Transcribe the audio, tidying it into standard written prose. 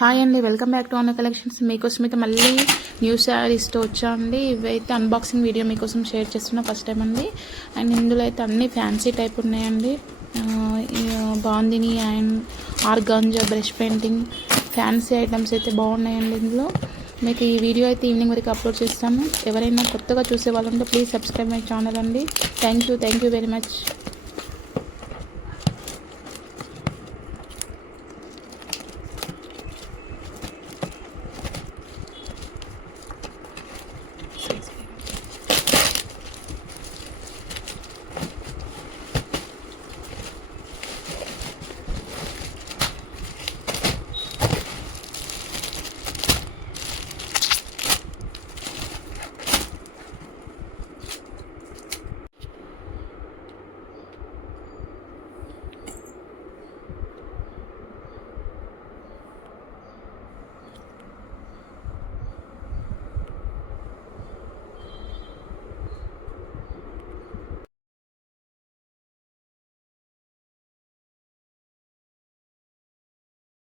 హాయ్ అండి, welcome back to అన్న కలెక్షన్స్. మీకోసం అయితే మళ్ళీ న్యూ శారీస్తో వచ్చా అండి. ఇవైతే అన్బాక్సింగ్ వీడియో మీకోసం షేర్ చేస్తున్నా ఫస్ట్ టైం అండి. అండ్ ఇందులో అయితే అన్ని ఫ్యాన్సీ టైప్ ఉన్నాయండి. Bandhani and organza brush painting fancy items అయితే బాగున్నాయండి. ఇందులో మీకు ఈ వీడియో అయితే ఈవినింగ్ వరకు అప్లోడ్ చేస్తాను. ఎవరైనా కొత్తగా చూసే వాళ్ళంటే ప్లీజ్ సబ్స్క్రైబ్ మై ఛానల్ అండి. Thank you very much.